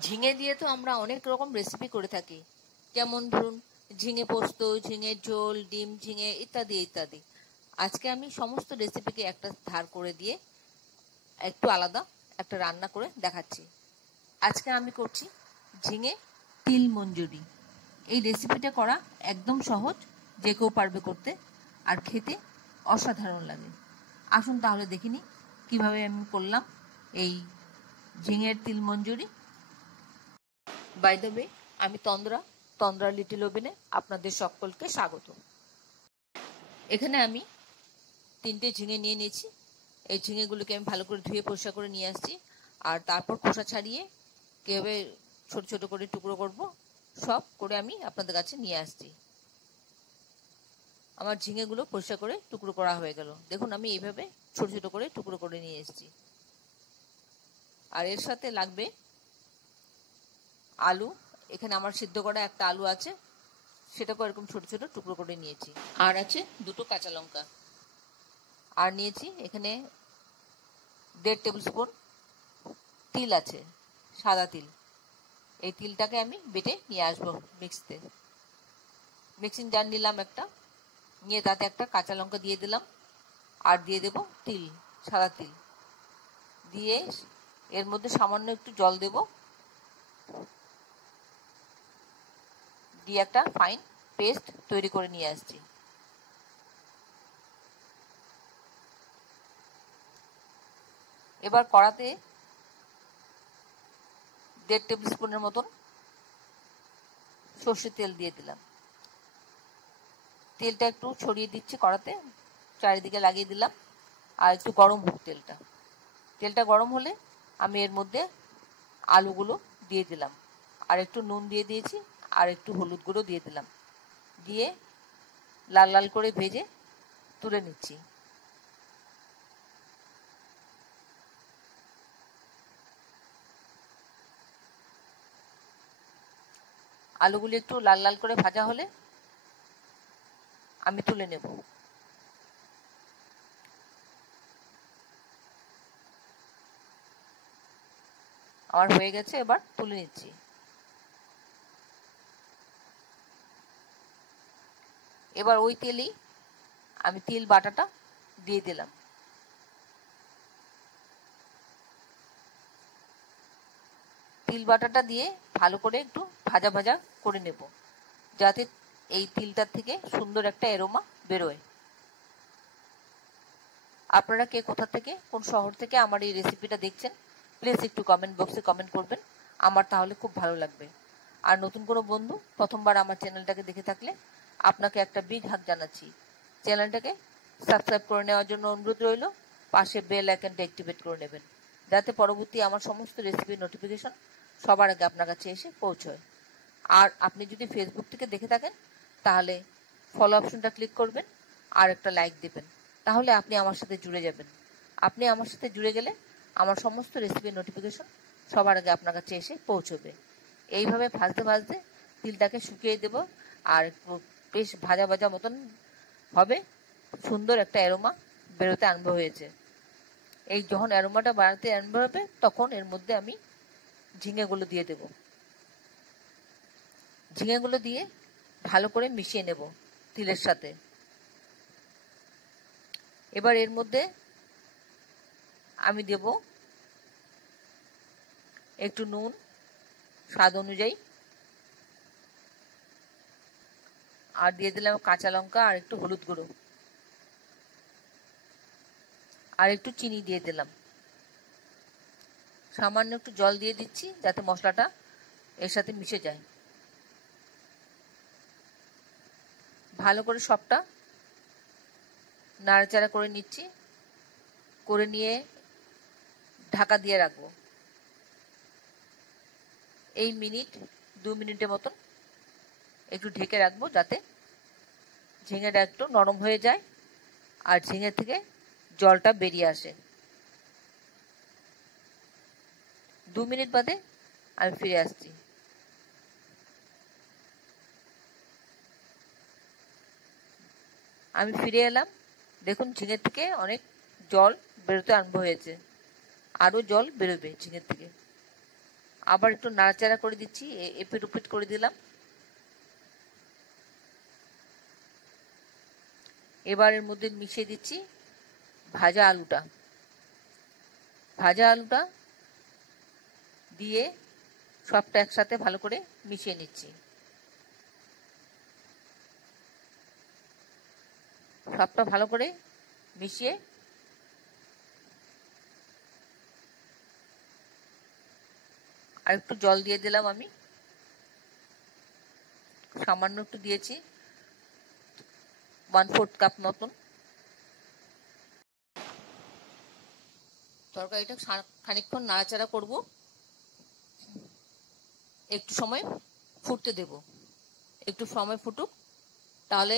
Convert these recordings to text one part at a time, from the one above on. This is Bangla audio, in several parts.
ঝিঙে দিয়ে তো আমরা অনেক রকম রেসিপি করে থাকি, যেমন ধরুন ঝিঙে পোস্ত, ঝিঙের ঝোল, ডিম ঝিঙে ইত্যাদি ইত্যাদি। আজকে আমি সমস্ত রেসিপিকে একটা ধার করে দিয়ে একটু আলাদা একটা রান্না করে দেখাচ্ছি। আজকে আমি করছি ঝিঙে তিল মঞ্জুরি। এই রেসিপিটা করা একদম সহজ, যে কেউ পারবে করতে, আর খেতে অসাধারণ লাগে। আসুন তাহলে দেখিনি কিভাবে আমি করলাম এই ঝিঙের তিল মঞ্জুরি। বাই দ্য ওয়ে, আমি তন্দ্রা লিটল ওভেনে আপনাদের সকলকে স্বাগত। এখানে আমি 3টে ঝিঙে নিয়ে নিয়েছি। এই ঝিঙেগুলোকে আমি ভালো করে ধুয়ে পরিষ্কার করে নিয়ে আসছি, আর তারপর খোসা ছাড়িয়ে কীভাবে ছোট ছোট করে টুকরো করব সব করে আমি আপনাদের কাছে নিয়ে আসছি। আমার ঝিঙেগুলো পরিষ্কার করে টুকরো করা হয়ে গেল। দেখুন আমি এইভাবে ছোট ছোট করে টুকরো করে নিয়ে এসেছি। আর এর সাথে লাগবে আলু। এখানে আমার সিদ্ধ করা একটা আলু আছে, সেটাকেও এরকম ছোট ছোট টুকরো করে নিয়েছি। আর আছে 2টো কাঁচা লঙ্কা। আর নিয়েছি এখানে 1.5 টেবিল স্পুন তিল আছে, সাদা তিল। এই তিলটাকে আমি বেটে নিয়ে আসবো মিক্সিতে। মিক্সিং জার নিলাম একটা, নিয়ে তাতে একটা কাঁচা লঙ্কা দিয়ে দিলাম, আর দিয়ে দেব তিল, সাদা তিল দিয়ে এর মধ্যে সামান্য একটু জল দেব, দিয়ে একটা ফাইন পেস্ট তৈরি করে নিয়ে আসছি। এবার কড়াতে 1.5 টেবিল স্পুনের মতন সর্ষের তেল দিয়ে দিলাম। তেলটা একটু ছড়িয়ে দিচ্ছি কড়াতে, চারিদিকে লাগিয়ে দিলাম, আর একটু গরম হোক তেলটা। তেলটা গরম হলে আমি এর মধ্যে আলুগুলো দিয়ে দিলাম, আর একটু নুন দিয়ে দিয়েছি, আর একটু হলুদ গুঁড়ো দিয়ে দিলাম, দিয়ে লাল লাল করে ভেজে তুলে নিচ্ছি। আলুগুলি একটু লাল লাল করে ভাজা হলে আমি তুলে নেব। আমার হয়ে গেছে, এবার তুলে নিচ্ছি। এবার ওই তেলেই আমি তিল বাটাটা দিয়ে দিলাম। তিল বাটাটা দিয়ে ভালো করে একটু ভাজা ভাজা করে নেব, যাতে এই তিলটার থেকে সুন্দর একটা এরোমা বেরোয়। আপনারা কে কোথা থেকে, কোন শহর থেকে আমার এই রেসিপিটা দেখছেন, প্লিজ একটু কমেন্ট বক্সে কমেন্ট করবেন, আমার তাহলে খুব ভালো লাগবে। আর নতুন কোনো বন্ধু প্রথমবার আমার চ্যানেলটাকে দেখে থাকলে আপনাকে একটা বিগ হাগ জানাচ্ছি। চ্যানেলটাকে সাবস্ক্রাইব করে নেওয়ার জন্য অনুরোধ রইল, পাশে বেল আইকনটা অ্যাক্টিভেট করে নেবেন, যাতে পরবর্তী আমার সমস্ত রেসিপির নোটিফিকেশন সবার আগে আপনার কাছে এসে পৌঁছয়। আর আপনি যদি ফেসবুক থেকে দেখে থাকেন তাহলে ফলো অপশনটা ক্লিক করবেন, আর একটা লাইক দেবেন, তাহলে আপনি আমার সাথে জুড়ে যাবেন। আপনি আমার সাথে জুড়ে গেলে আমার সমস্ত রেসিপির নোটিফিকেশন সবার আগে আপনার কাছে এসে পৌঁছবে। এইভাবে ভাজতে ভাজতে তিলটাকে শুকিয়ে দেব, আর বেশ ভাজা ভাজা মতন হবে, সুন্দর একটা অ্যারোমা বেরোতে আরম্ভ হয়েছে। এই যখন অ্যারোমাটা বাড়াতে আরম্ভ হবে তখন এর মধ্যে আমি ঝিঙেগুলো দিয়ে দেব। ঝিঙেগুলো দিয়ে ভালো করে মিশিয়ে নেব তিলের সাথে। এবার এর মধ্যে আমি দেব একটু নুন স্বাদ অনুযায়ী, আর দিয়ে দিলাম কাঁচা লঙ্কা, আর একটু হলুদ গুঁড়ো, আর একটু চিনি দিয়ে দিলাম। সামান্য একটু জল দিয়ে দিচ্ছি যাতে মশলাটা এর সাথে মিশে যায়। ভালো করে সবটা নাড়াচাড়া করে নিচ্ছি, করে নিয়ে ঢাকা দিয়ে রাখবো। এই 2 মিনিটের মতন একটু ঢেকে রাখবো, যাতে ঝিঙেটা একটু নরম হয়ে যায় আর ঝিঙে থেকে জলটা বেরিয়ে আসে। 2 মিনিট বাদে আমি ফিরে আসছি। আমি ফিরে এলাম, দেখুন ঝিঙের থেকে অনেক জল বেরোতে আরম্ভ হয়েছে, আরও জল বেরোবে ঝিঙের থেকে। আবার একটু নাড়াচাড়া করে দিচ্ছি, এপিট ওপিট করে দিলাম। এবার এর মধ্যে মিশিয়ে দিচ্ছি ভাজা আলুটা। ভাজা আলুটা দিয়ে সবটা একসাথে ভালো করে মিশিয়ে নিচ্ছি। সবটা ভালো করে মিশিয়ে আর একটু জল দিয়ে দিলাম। আমি সামান্য একটু দিয়েছি, 1/4 কাপ মতন। তরকারিটা খানিকক্ষণ নাড়াচাড়া করব, একটু সময় ফুটতে দেব। একটু সময় ফুটুক, তাহলে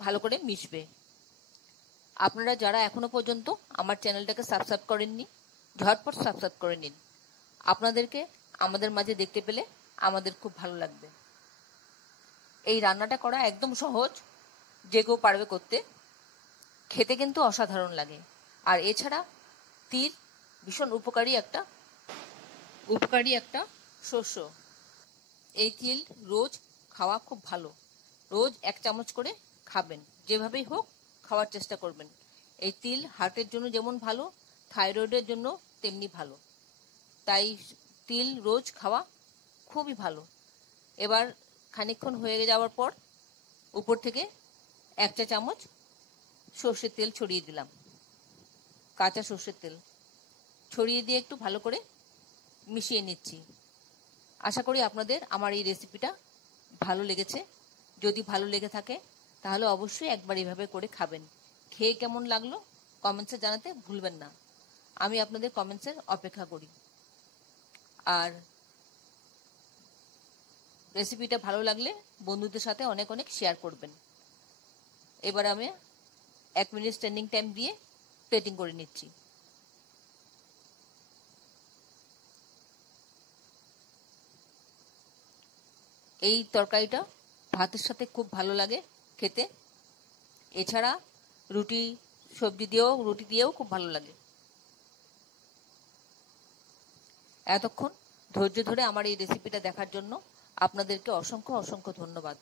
ভালো করে মিশবে। আপনারা যারা এখনো পর্যন্ত আমার চ্যানেলটাকে সাবস্ক্রাইব করেননি, ঝটপট সাবস্ক্রাইব করে নিন। আপনাদেরকে আমাদের মাঝে দেখতে পেলে আমাদের খুব ভালো লাগবে। এই রান্নাটা করা একদম সহজ, যে কেউ পারবে করতে। খেতে কিন্তু অসাধারণ লাগে। আর এছাড়া তিল ভীষণ উপকারী একটা শস্য। এই তিল রোজ খাওয়া খুব ভালো। রোজ 1 চামচ করে খাবেন, যেভাবেই হোক খাওয়ার চেষ্টা করবেন। এই তিল হার্টের জন্য যেমন ভালো, থাইরয়েডের জন্য তেমনি ভালো। তাই তিল রোজ খাওয়া খুবই ভালো। এবার খানিকক্ষণ হয়ে যাওয়ার পর উপর থেকে 1 চা চামচ সর্ষের তেল ছড়িয়ে দিলাম। কাঁচা সর্ষের তেল ছড়িয়ে দিয়ে একটু ভালো করে মিশিয়ে নিচ্ছি। আশা করি আপনাদের আমার এই রেসিপিটা ভালো লেগেছে। যদি ভালো লেগে থাকে তাহলে অবশ্যই একবার এইভাবে করে খাবেন। খেয়ে কেমন লাগলো কমেন্টসে জানাতে ভুলবেন না। আমি আপনাদের কমেন্টসের অপেক্ষা করি। আর রেসিপিটা ভালো লাগলে বন্ধুদের সাথে অনেক অনেক শেয়ার করবেন। এবার আমি 1 মিনিট স্ট্যান্ডিং টাইম দিয়ে প্লেটিং করে নিচ্ছি। এই তরকারিটা ভাতের সাথে খুব ভালো লাগে খেতে। এছাড়া রুটি দিয়েও খুব ভালো লাগে। এতক্ষণ ধৈর্য ধরে আমার এই রেসিপিটা দেখার জন্য আপনাদেরকে অসংখ্য অসংখ্য ধন্যবাদ।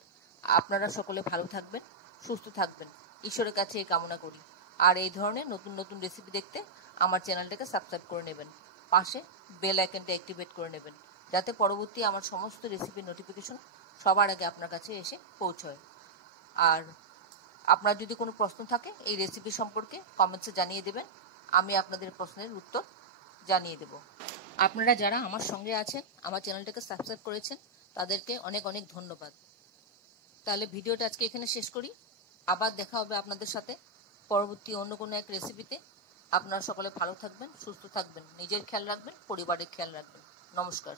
আপনারা সকলে ভালো থাকবেন, সুস্থ থাকবেন, ঈশ্বরের কাছে এই কামনা করি। আর এই ধরনের নতুন নতুন রেসিপি দেখতে আমার চ্যানেলটাকে সাবস্ক্রাইব করে নেবেন। পাশে বেল আইকনটা অ্যাক্টিভেট করে নেবেন, যাতে পরবর্তী আমার সমস্ত রেসিপির নোটিফিকেশন সবার আগে আপনার কাছে এসে পৌঁছয়। আর আপনার যদি কোনো প্রশ্ন থাকে এই রেসিপি সম্পর্কে কমেন্টসে জানিয়ে দেবেন, আমি আপনাদের প্রশ্নের উত্তর জানিয়ে দেব। আপনারা যারা আমার সঙ্গে আছেন, আমার চ্যানেলটাকে সাবস্ক্রাইব করেছেন, তাদেরকে অনেক অনেক ধন্যবাদ। তাহলে ভিডিওটা আজকে এখানে শেষ করি। আবার দেখা হবে আপনাদের সাথে পরবর্তী অন্য কোনো এক রেসিপিতে। আপনারা সকলে ভালো থাকবেন, সুস্থ থাকবেন, নিজের খেয়াল রাখবেন, পরিবারের খেয়াল রাখবেন। নমস্কার।